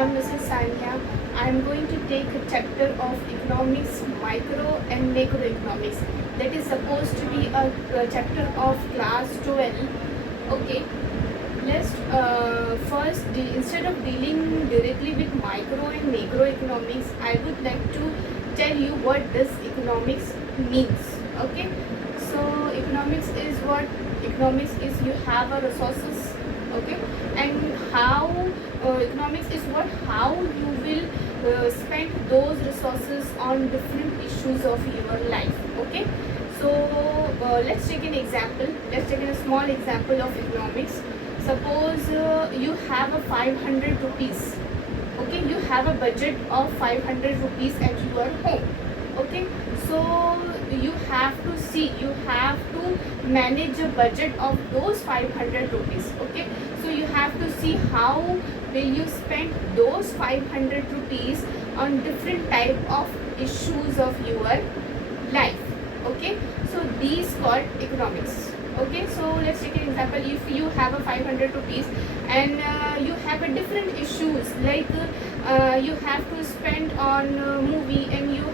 am Mrs. Sanya. I am going to take a chapter of economics, micro and macroeconomics. That is supposed to be a chapter of class 12. Okay, let's first, instead of dealing directly with micro and macroeconomics, I would like to tell you what does economics means. Okay, so economics is you have a resources. Okay, and how economics is how you will spend those resources on different issues of your life. Okay, so let's take an example. Let's take a small example of economics. Suppose you have a 500 rupees. Okay, you have a budget of 500 rupees at your home. Okay, so you have to manage a budget of those 500 rupees. Okay, so you have to see how will you spend those 500 rupees on different type of issues of your life. Okay, so these called economics. Okay, so let's take an example. If you have a 500 rupees and you have a different issues like you have to spend on movie, and you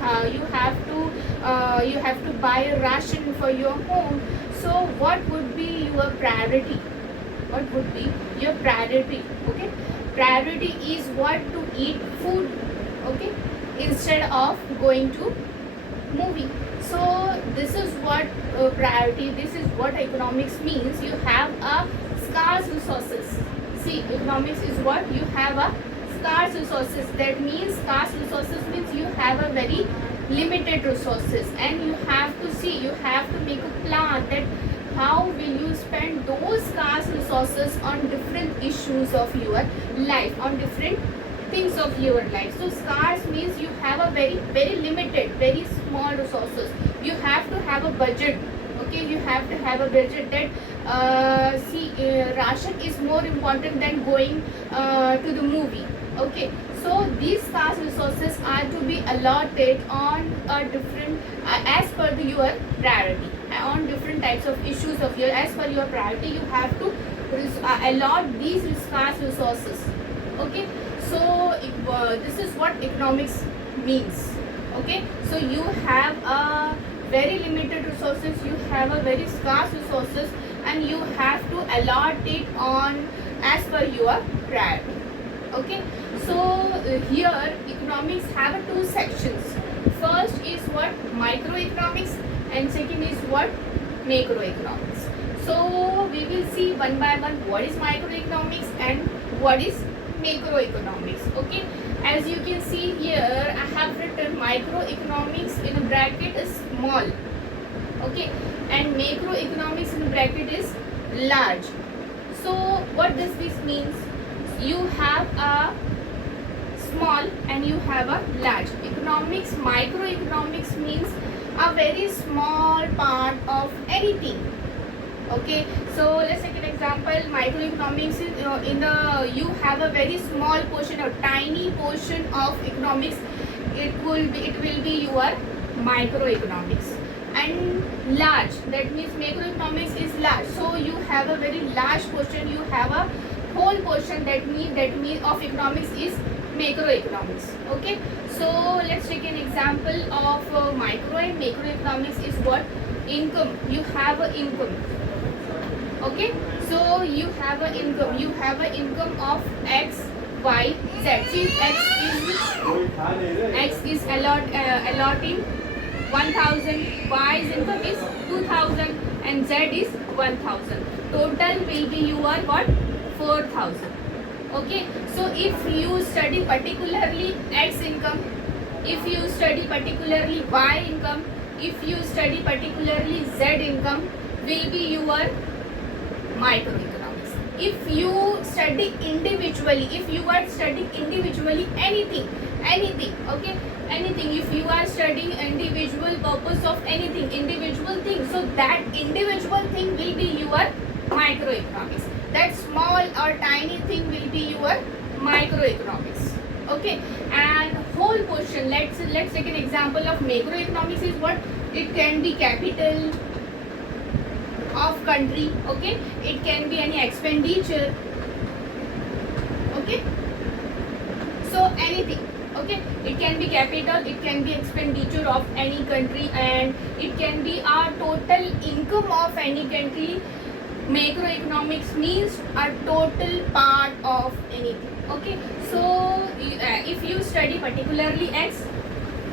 have to buy a ration for your home. So what would be your priority? What would be your priority? Okay, priority is what to eat food. Okay, instead of going to movie. So this is what priority, this is what economics means. You have a scarce resources. See, economics is what you have a scarce resources. That means scarce resources means you have a very limited resources, and you have to see, you have to make a plan that how will you spend those scarce resources on different issues of your life, on different things of your life. So scarce means you have a very limited, very small resources. You have to have a budget. Okay, you have to have a budget that ration is more important than going to the movie. Okay, so these scarce resources are to be allotted on a different as per your priority, on different types of issues of your, as per your priority. You have to allot these scarce resources. Okay, so this is what economics means. Okay, so you have a very limited resources, you have a very scarce resources, and you have to allot it on as per your priority. Okay, so here economics have two sections. First is what microeconomics, and second is what macroeconomics. So we will see one by one what is microeconomics and what is macroeconomics. Okay, as you can see here, I have written microeconomics in a bracket is small. Okay, and macroeconomics in bracket is large. So what does this means? You have a small and you have a large. Economics, microeconomics means a very small part of anything. Okay, so let's take an example. Microeconomics is you have a very small portion, a tiny portion of economics. It will be your microeconomics. And large, that means macroeconomics is large. So you have a very large portion. You have a whole portion, that means of economics is macroeconomics. Okay, so let's take an example of micro and macroeconomics is what income. You have a income. Okay, so you have an income. You have an income of X, Y, Z. See, X is allotting 1000, Y's income is 2000, and Z is 1000. Total will be your what? 4000. Okay, so if you study particularly X income, if you study particularly Y income, if you study particularly Z income, will be your microeconomics. If you study individually, if you are studying individually anything, okay, anything, if you are studying individual purpose of anything, individual thing, so that individual thing will be your microeconomics. That small or tiny thing will be your microeconomics. Okay, and whole portion, let's take an example of macroeconomics is what? It can be capital of country. Okay, it can be any expenditure. Okay, of anything. Okay, it can be capital, it can be expenditure of any country, and it can be our total income of any country. Macroeconomics means a total part of anything. Okay, so if you study particularly X,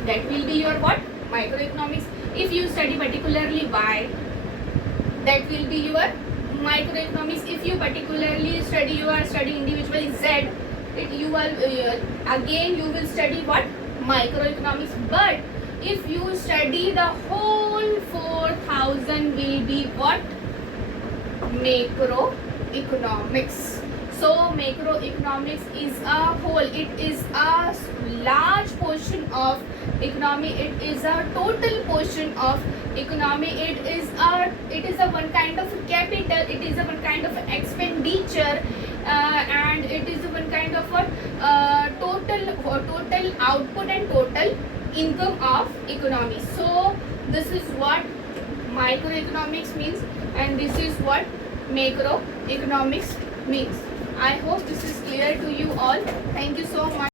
that will be your what? Microeconomics. If you study particularly Y, that will be your microeconomics. If you particularly study, you are studying individually Z, you will again you will study what? Microeconomics. But if you study the whole 4000 will be what? Macroeconomics. So macroeconomics is a whole, it is a large portion of economy, it is a total portion of economy, it is a one kind of capital, it is a one kind of expenditure, and it is a one kind of total output and total income of economy. So this is what microeconomics means, and this is what macroeconomics means. I hope this is clear to you all. Thank you so much.